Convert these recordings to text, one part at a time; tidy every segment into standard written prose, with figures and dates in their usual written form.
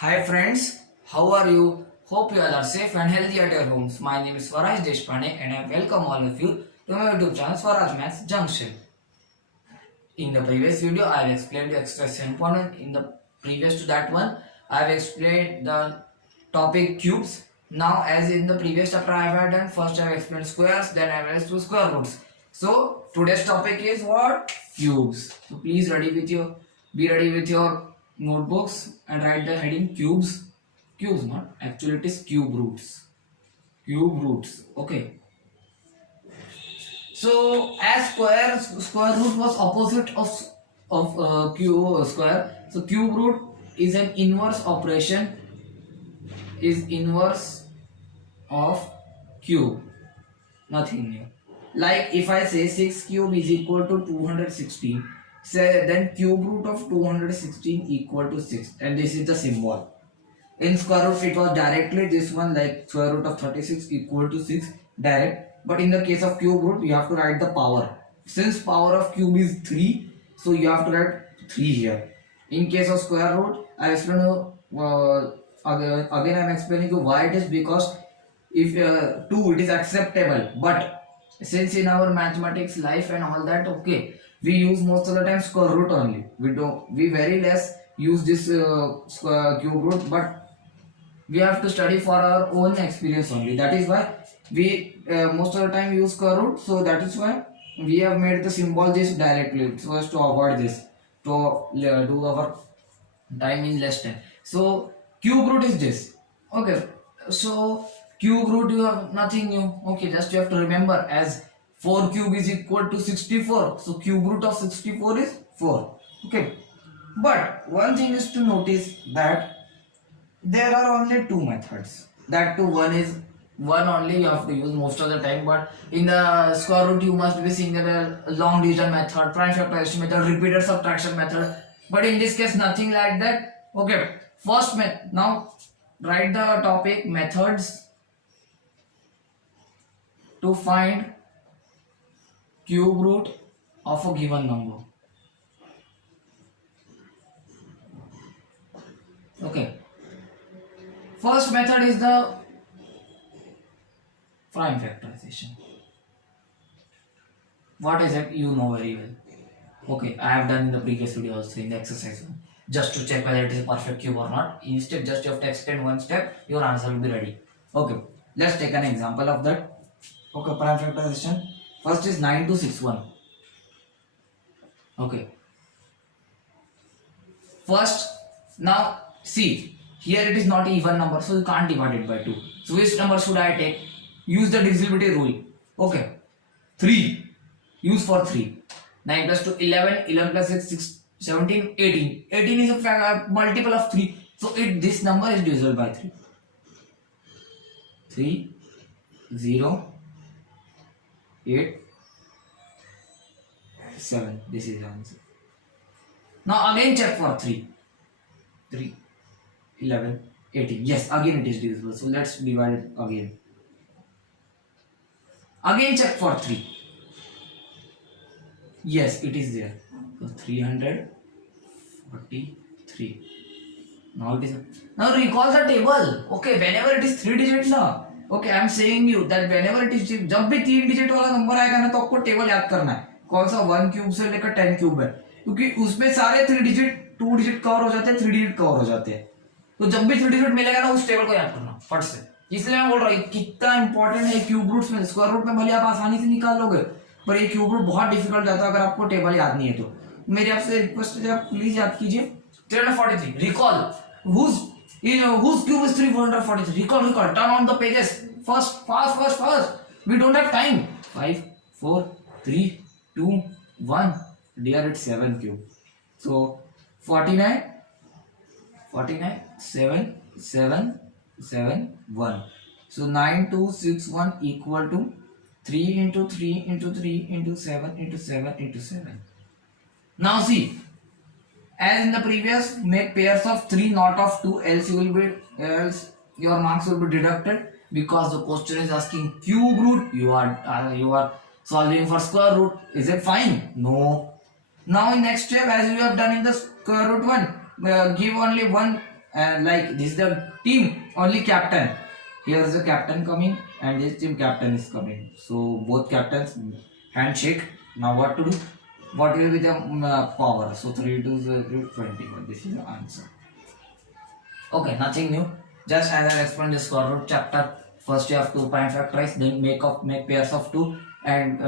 Hi friends, how are you? Hope you all are safe and healthy at your homes. My name is Swaraj Deshpande and I welcome all of you to my YouTube channel Swaraj Maths Junction. In the previous video, I have explained the express component. In the previous to that one, I have explained the topic cubes. Now, as in the previous chapter I have done, first I have explained squares, then I have explained square roots. So today's topic is what? Cubes. So please be ready with your notebooks and write the heading cubes. Cubes, not actually it is cube roots. Cube roots. Okay. So as square root was opposite of cube square. So cube root is an inverse operation. Is inverse of cube. Nothing new. Like if I say 6 cube is equal to 216, say then cube root of 216 equal to 6, and this is the symbol. In square root it was directly this one, like square root of 36 equal to 6 direct, but in the case of cube root you have to write the power. Since power of cube is 3, so you have to write 3 here. In case of square root, I explain again I am explaining you why it is, because if 2 it is acceptable, but since in our mathematics life and all that, okay, we use most of the time square root only. We very less use this square cube root, but we have to study for our own experience only. That is why we most of the time use square root. So that is why we have made the symbol this directly, so as to avoid this, to do our time in less time. So cube root is this. Okay, so cube root you have nothing new. Okay, just you have to remember, as 4 cube is equal to 64, so cube root of 64 is 4. Okay, but one thing is to notice that there are only two methods. That too, one only you have to use most of the time. But in the square root you must be seeing the long division method, prime factorization method, repeated subtraction method. But in this case nothing like that. Okay, first method. Now write the topic methods to find cube root of a given number. Okay, first method is the prime factorization. What is it? You know very well. Okay, I have done in the previous video also, in the exercise one, just to check whether it is a perfect cube or not. Instead, just you have to extend one step, your answer will be ready. Okay, let's take an example of that. Okay, prime factorization. First is 9261. Okay, first, now see, here it is not even number, so you can't divide it by 2. So which number should I take? Use the divisibility rule. Okay, 3, use for 3. 9 plus 2 11, 11 plus 6 17, 18. 18 is a multiple of 3, so this number is divisible by 3. 3 0 8 7. This is the answer. Now again check for 3 11 18. Yes, again it is divisible, so let's divide it again. Again check for 3. Yes, it is there. So 343. Now it is. Now recall the table. Okay, whenever it is 3 digit ना. Okay, I am saying you that whenever it is, जब भी 3 digit वाला number आएगा ना, तो आपको table याद करना है. कौन सा 1 क्यूब से लेकर 10 क्यूब है, क्योंकि उसमें सारे 3 डिजिट 2 डिजिट कवर हो जाते हैं, 3 डिजिट कवर हो जाते हैं. तो जब भी 3 डिजिट मिलेगा ना, उस टेबल को याद करना फट से. इसलिए मैं बोल रहा हूँ कितना इंपॉर्टेंट है क्यूब रूट्स में. स्क्वायर रूट में भले आप आसानी से निकाल लोगे, पर ये क्यूब रूट बहुत डिफिकल्ट जाता है अगर आपको टेबल याद नहीं है. तो मेरी आपसे रिक्वेस्ट है, आप प्लीज याद कीजिए. 343. Recall whose cube is 343. Recall, turn on the pages fast. We don't have time. 5 4 3 2 1. Dear, it's 7 cube. So 49 7 7 7 1. So 9261 equal to 3 into 3 into 3 into 7 into 7 into 7. Now see, as in the previous, make pairs of 3, not of 2, else your marks will be deducted, because the question is asking cube root. You are solving for square root. Is it fine? No. Now in next step, as you have done in the square root one, give only one and like this is the team only captain. Here is the captain coming and this team captain is coming. So both captains handshake. Now what to do? What will be the power? So 3 to 21. This is the answer. Okay, nothing new. Just as I explained the square root chapter, first you have to prime factorize, then make pairs of two, and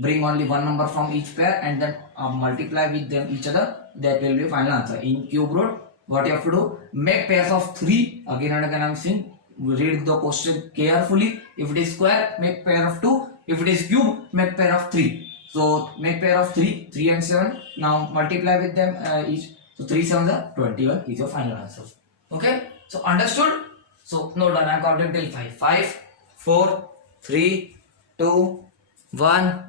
bring only one number from each pair, and then multiply with them each other. That will be final answer. In cube root, what you have to do? Make pairs of three. Again and again I am saying. Read the question carefully. If it is square, make pair of two. If it is cube, make pair of three. So make pair of 3 and 7. Now multiply with them each. So 3 7 are 21 is your final answer. Okay, so understood? So no done. I'm counting till 5. 5, 4, 3, 2, 1.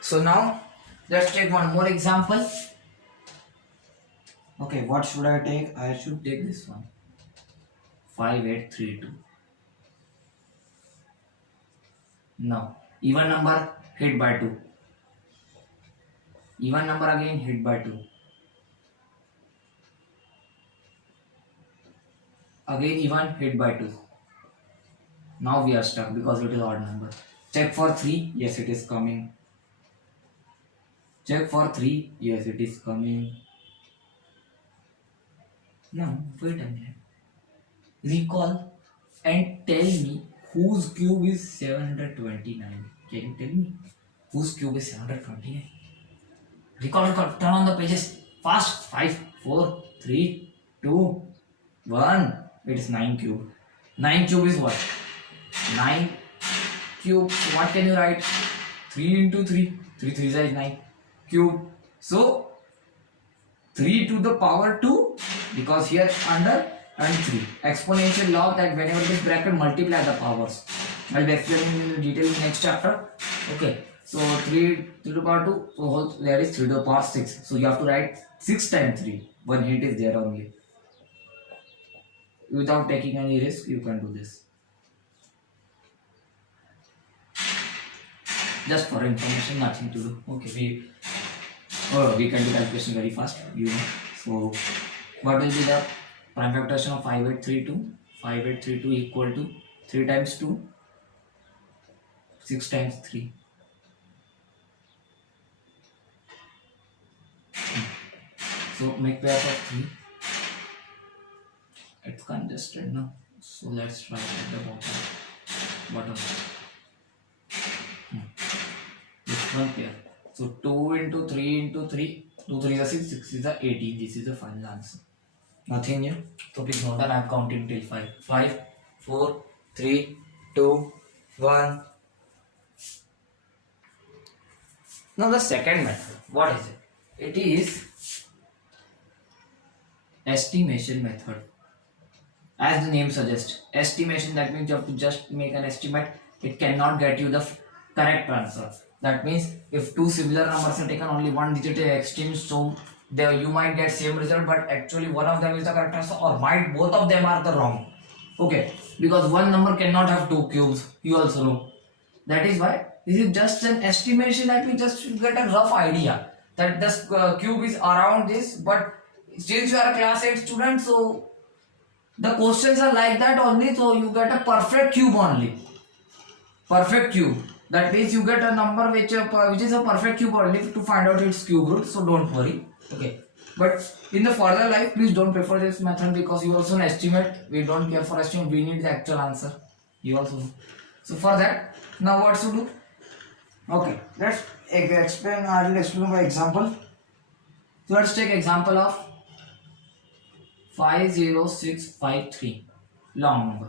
So now let's take one more example. Okay, what should I take? I should take this one. 5, 8, 3, 2. Now even number hit by 2. Even number again hit by 2. Again even hit by 2. Now we are stuck because it is odd number. Check for 3. Yes, it is coming. Check for 3. Yes, it is coming. Now wait a minute. Recall and tell me whose cube is 729. Can you tell me whose cube is 729? Recall, turn on the pages fast. 5, 4, 3, 2, 1. It is 9 cube. 9 cube is what? 9 cube. So what can you write? 3 into 3. 3 3 is 9 cube. So 3 to the power 2 because here under and 3. Exponential law that whenever this bracket multiply the powers. I'll be explaining in detail in next chapter. Okay. So 3 to the power 2. So whole there is 3 to the power 6. So you have to write 6 times 3. One hint is there only. Without taking any risk, you can do this. Just for information, nothing to do. Okay, we can do calculation very fast. You know. So what will be the prime factorization of 5832? 5832 equal to 3 times 2, 6 times 3. So make pairs of 3. It's congested now. So let's try at the bottom. This one pair. So 2 into 3 into 3. 2 3 is 6, 6 is 18. This is the final answer. Nothing new. So please note that I am counting till 5. 5, 4, 3, 2, 1. Now the second method. What is it? It is estimation method. As the name suggests, estimation, that means you have to just make an estimate. It cannot get you the correct answer. That means if two similar numbers are taken, only one digit is exchanged, so there you might get same result, but actually one of them is the correct answer, or might both of them are the wrong. Okay, because one number cannot have two cubes. You also know. That is why this is just an estimation. That we just get a rough idea that this cube is around this, but since you are a class 8 student, so the questions are like that only, so you get a perfect cube only. Perfect cube. That means you get a number which is a perfect cube only to find out its cube root, so don't worry. Okay. But in the further life, please don't prefer this method because you also estimate. We don't care for estimate, we need the actual answer. You also know. So for that, now what to do? Okay, let's explain. I will explain by example. So let's take example of 50653, long number.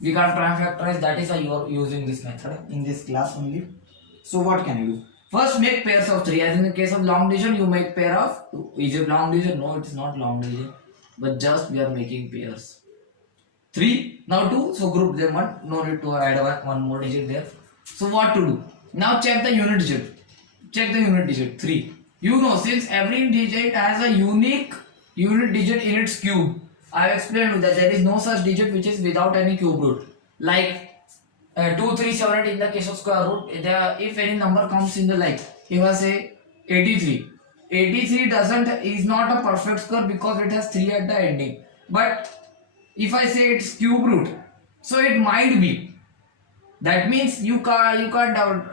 We can't prime factorize, that is why you are using this method in this class only. So what can you do? First make pairs of 3. As in the case of long division, you make pair of 2. Is it long division? No, it is not long division, but just we are making pairs. 3, now 2, so group them one. No need to add one more digit there. So what to do? Now check the unit digit. Check the unit digit 3. You know, since every digit has a unique unit digit in its cube, I have explained you that there is no such digit which is without any cube root. Like 2, 3, 7, 8 in the case of square root, if any number comes in the like, if I say 83, 83 is not a perfect square because it has 3 at the ending. But if I say it's cube root, so it might be. That means you can't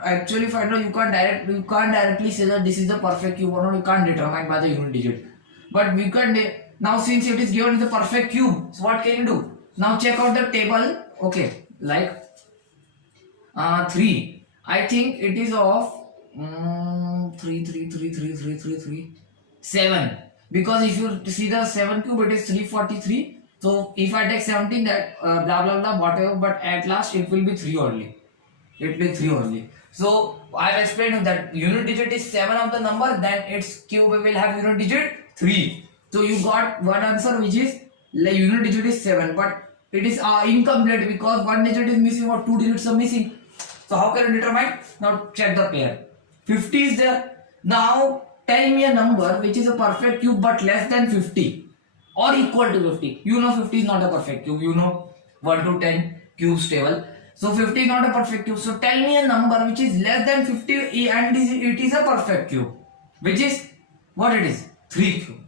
actually find out, you can't directly say that this is the perfect cube or not. You can't determine by the unit digit. But we can now, since it is given as a perfect cube, so what can you do? Now check out the table. Okay, like 3. I think it is of 7, because if you see the 7 cube, it is 343. So if I take 17, that blah blah blah whatever, but at last it will be 3 only. It will be 3 only. So I have explained that unit digit is 7 of the number, then its cube will have unit digit 3. So you got one answer, which is the unit digit is 7, but it is incomplete because one digit is missing or 2 digits are missing. So how can you determine? Now check the pair. 50 is there. Now tell me a number which is a perfect cube but less than 50 or equal to 50. You know 50 is not a perfect cube. You know 1 to 10 cubes table. So 50 is not a perfect cube. So tell me a number which is less than 50 and it is a perfect cube. Which is what it is? 3 cube.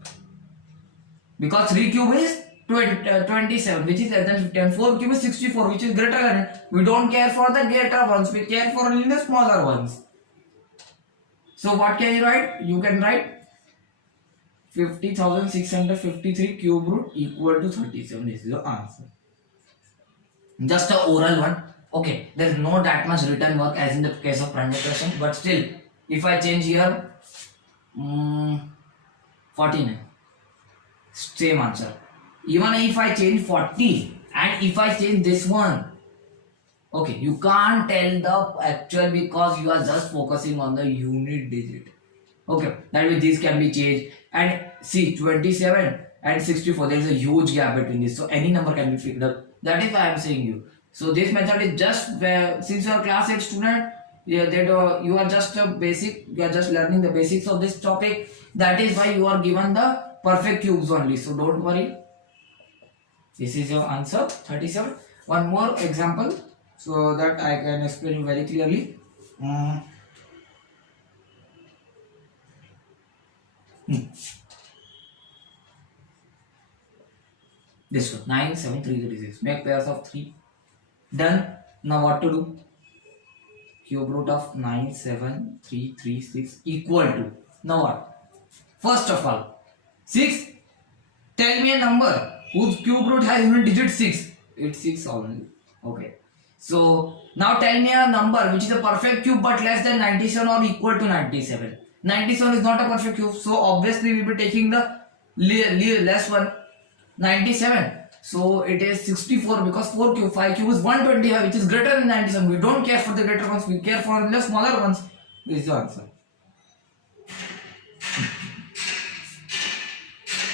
Because 3 cube is 27, which is less than 50, and 4 cube is 64, which is greater than it. We don't care for the greater ones, we care for only the smaller ones. So what can you write? You can write 50,653 cube root equal to 37. This is the answer. Just a oral one. Okay, there is no that much written work as in the case of primary question, but still, if I change here 49, same answer. Even if I change 40 and if I change this one, okay, you can't tell the actual because you are just focusing on the unit digit. Okay, that means this can be changed. And see, 27 and 64, there is a huge gap between this. So any number can be figured out. That is why I am saying you. So this method is just where, since you are class 8 student, you are just a basic, you are just learning the basics of this topic. That is why you are given the perfect cubes only. So don't worry. This is your answer, 37. One more example so that I can explain you very clearly. This one, 9, 7, 3, 36. Make pairs of 3. Done. Now what to do? Cube root of 9, 7, 3, 3, 6 equal to. Now what? First of all, 6. Tell me a number whose cube root has unit digit 6. It's 6 only. Okay. So now tell me a number which is a perfect cube but less than 97 or equal to 97. 97 is not a perfect cube. So obviously we will be taking the less one. 97. So it is 64 because 4 cube, 5 cube is 125, which is greater than 97. We don't care for the greater ones, we care for the smaller ones. This is the answer.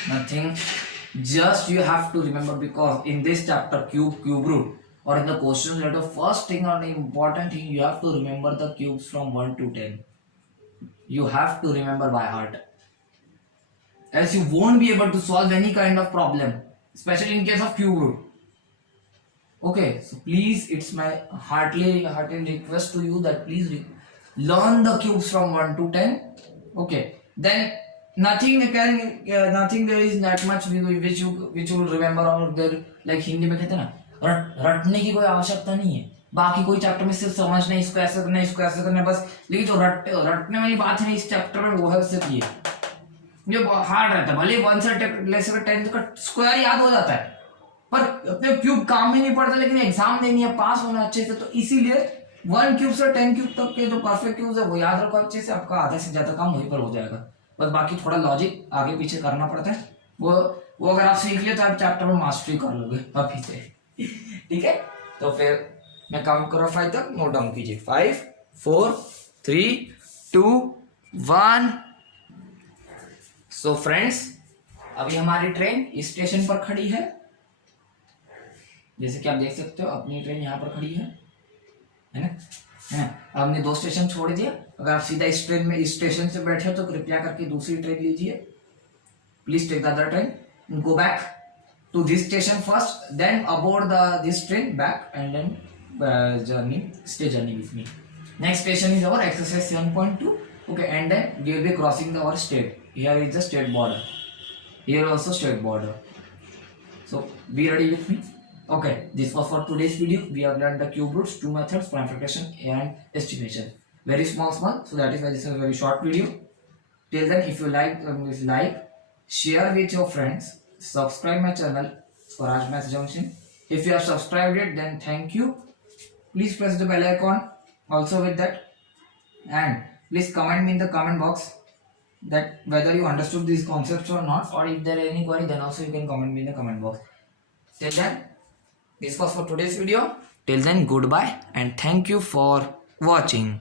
Nothing. Just you have to remember, because in this chapter cube root or in the question letter, first thing or the important thing, you have to remember the cubes from 1 to 10. You have to remember by heart. Else you won't be able to solve any kind of problem, especially in case of cube root. Okay, so please, it's my hearty request to you that please learn the cubes from 1 to 10. Okay, then nothing there is that much which you will remember, or there like Hindi में कहते हैं ना, रटने की कोई आवश्यकता नहीं है. बाकी कोई चैप्टर में सिर्फ समझना, इसको ऐसे करना, इसको ऐसे करना बस. लेकिन जो रटने वाली बात है इस चैप्टर में, वो है सिर्फ ये जो हार्ड रहता है. भले 1 से 10 का स्क्वायर याद हो जाता है, पर अपने क्यूब काम में नहीं पड़ता, लेकिन एग्जाम देनी है, पास होना अच्छे से. तो इसीलिए 1 क्यूब से 10 क्यूब तक के जो परफेक्ट क्यूब्स है वो याद रखो अच्छे से. आपका आधे से ज्यादा काम वहीं पर हो जाएगा. बस बाकी थोड़ा लॉजिक आगे पीछे करना पड़ता है. वो अगर आप सीख लिया तो आप चैप्टर में मास्टरी कर लोगे अभी से. ठीक है, तो फिर मैं काउंट करो 5 तक, नोट डाउन कीजिए. 5, 4, 3, 2, 1. सो फ्रेंड्स, अभी हमारी ट्रेन इस स्टेशन पर खड़ी है. जैसे कि आप देख सकते हो, अपनी ट्रेन यहाँ पर खड़ी है ना. आपने 2 स्टेशन छोड़ दिया. अगर आप सीधा इस ट्रेन में इस स्टेशन से बैठे हो तो कृपया करके दूसरी ट्रेन लीजिए. Please take the other train, go back to this station first, then aboard this train back and then stay journey with me. Next station is our exercise 7.2. Okay, and then we will be crossing our state. here is the state border, here also state border. So be ready with me. Okay, this was for today's video. We have learned the cube roots, two methods, prime fraction and estimation. Very small, so that is why this is a very short video. Till then, if you like, share with your friends, subscribe my channel Swaraj Maths Junction. If you have subscribed it, then thank you. Please press the bell icon also with that, and please comment me in the comment box that whether you understood these concepts or not, or if there is any query, then also you can comment me in the comment box. Till then, this was for today's video. Till then, goodbye and thank you for watching.